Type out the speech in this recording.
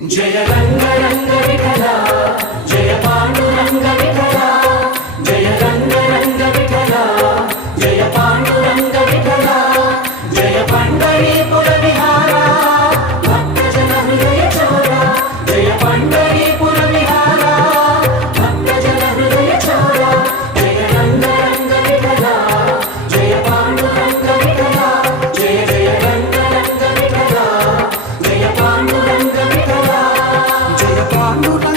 जय रंग रंग विठला जय पांडुरंग विठला जय रंग रंग विठला जय पांडुरंग विठला जय पंढरीपुर विहारा भक्तजन हृदय चोरा जय पंढरीपुर विहारा भक्तजन हृदय चोरा जय रंग रंग विठला जय पांडुरंग विठला जय जय रंग रंग विठला जय पांडुरंग विठला जय पांडुरंग